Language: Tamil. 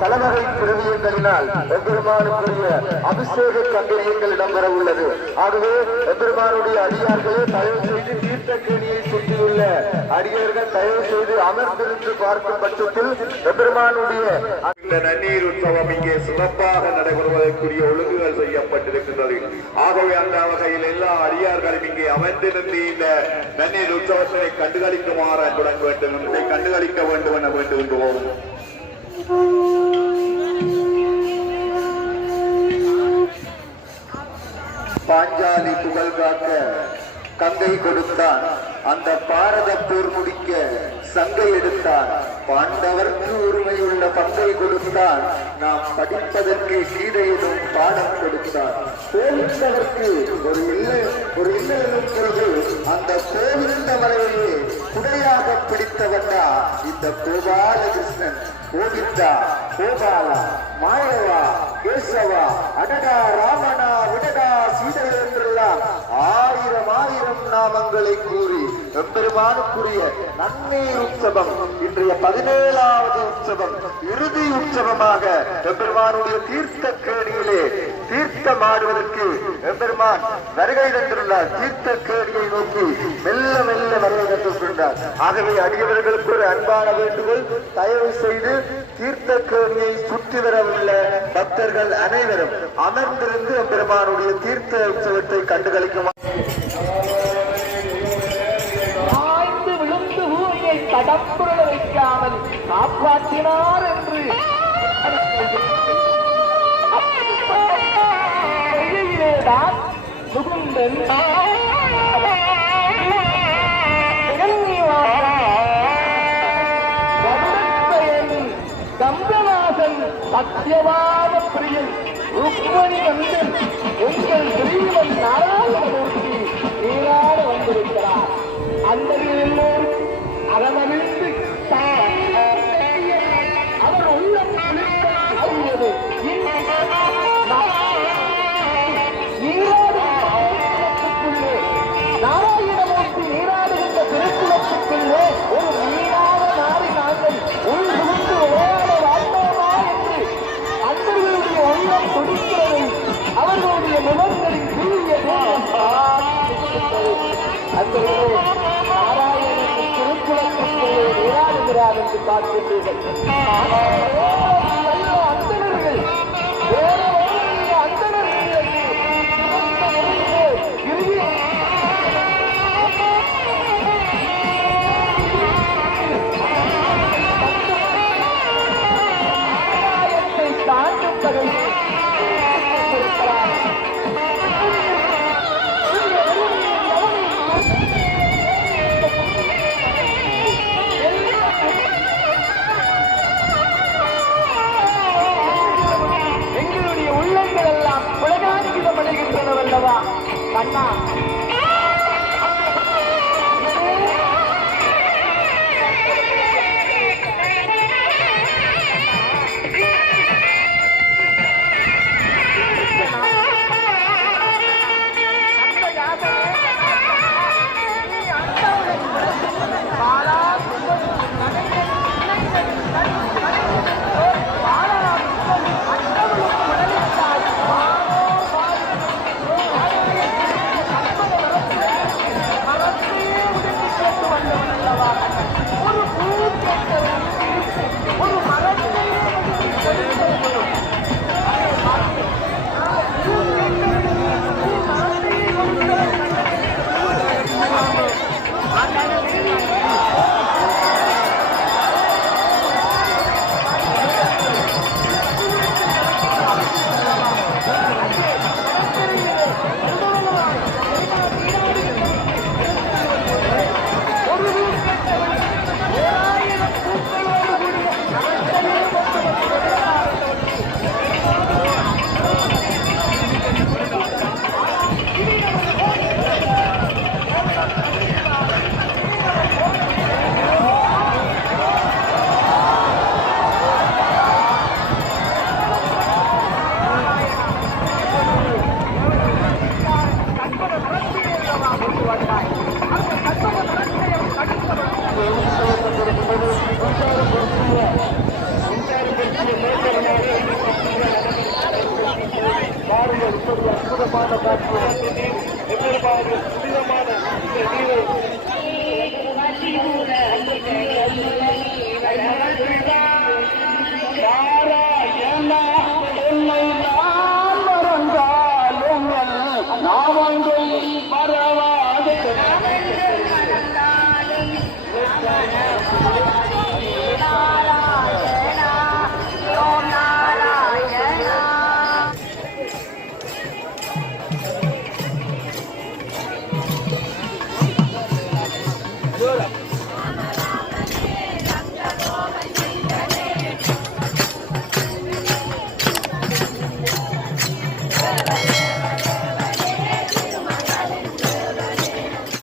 பலவகை திரவியங்களினால் எம்பெருமானுக்குரிய அபிஷேக கம்பெனியங்கள் இடம்பெற உள்ளது. ஆகவே எம்பெருமானுடைய அடியார்களே தயவு செய்து தீர்த்தக்கேணியை சுற்றியுள்ள அடியார்கள் தயவு செய்து அமர்ந்திருந்து பார்க்கும் பட்சத்தில் எம்பெருமானுடைய இந்த நன்னீர் உற்சவம் இங்கே சிறப்பாக நடைபெறுவதற்குரிய ஒழுங்குகள் செய்யப்பட்டிருக்கின்றது. ஆகவே அந்த வகையில் எல்லா அடியார்களும் இங்கே அமர்ந்திருந்து இந்த நன்னீர் உற்சவத்தை கண்டுகளிக்குமாறு தொடங்க வேண்டும், இதை கண்டுகளிக்க வேண்டும் என வேண்டுகின்றோம். பாஞ்சாலி புகழ் காக்க கங்கை கொடுத்தான், அந்த பாரத போர் முடிக்க சங்கை எடுத்தான், பாண்டவர்க்கு உரிமையுள்ள பங்கை கொடுத்தான், நாம் படிப்பதற்கு கீதையிலும் பாடம் கொடுத்தான், கோவிந்தவர்க்கு ஒரு இல்லம் பொழுது அந்த கோவிந்த மலையிலே குடையாக பிடித்தவன்னா இந்த கோபாலகிருஷ்ணன். கோவிந்தா, கோபாலா, மாயவா, கேசவா, அடடா, ராமனா, விடடா, சீதை என்றெல்லாம் ஆயிரம் நாமங்களை கூறி எம்பெருமானுக்குரிய நன்னீர் உற்சவம் இன்றைய 17வது உற்சவம், இறுதி உற்சவமாக எம்பெருமானுடைய தீர்த்த கேணியிலே தீர்த்தமாடுவதற்கு எம்பெருமான் வருகை தந்துள்ளார். தீர்த்த கேணியை நோக்கி மெல்ல மெல்ல வருகை தந்துள்ளார். ஆகவே அடியவர்களுக்கு ஒரு அன்பான வேண்டுகோள், தயவு செய்து தீர்த்த கேணியை சுற்றி வரவுள்ள பக்தர்கள் அனைவரும் அமர்ந்திருந்து எம்பெருமானுடைய தீர்த்த உற்சவத்தை கண்டுகளிக்குமாறு கடப்புற வைக்காமல் காப்பாற்றினார் என்று கையிலேதான் முகுந்தன் கம்பநாதன் சத்தியவாத பிரியன் ருக்மணி கந்தன் உங்கள் ஸ்ரீமன் நாராயணமூர்த்தி நீராட வந்திருக்கிறார். அந்த அகமகிழ்ந்து அவர் உள்ளம் அறிந்தது நீராடுக்குள்ளே நாராயணமூர்த்தி நீராடுகின்ற திருக்குளத்துக்குள்ளே ஒரு நீராக நாடி நாங்கள் உள் சுமந்து விளையாட வாழ்ந்தோமா என்று அன்பர்களுடைய உள்ளம் துடிக்கிறது. அவர்களுடைய முகங்களின் சூரிய அந்த நாராயணன் திருக்குளத்துக்குள்ளே நீராடுகிறார் என்று பார்க்கின்றீர்கள். அந்தனர்கள்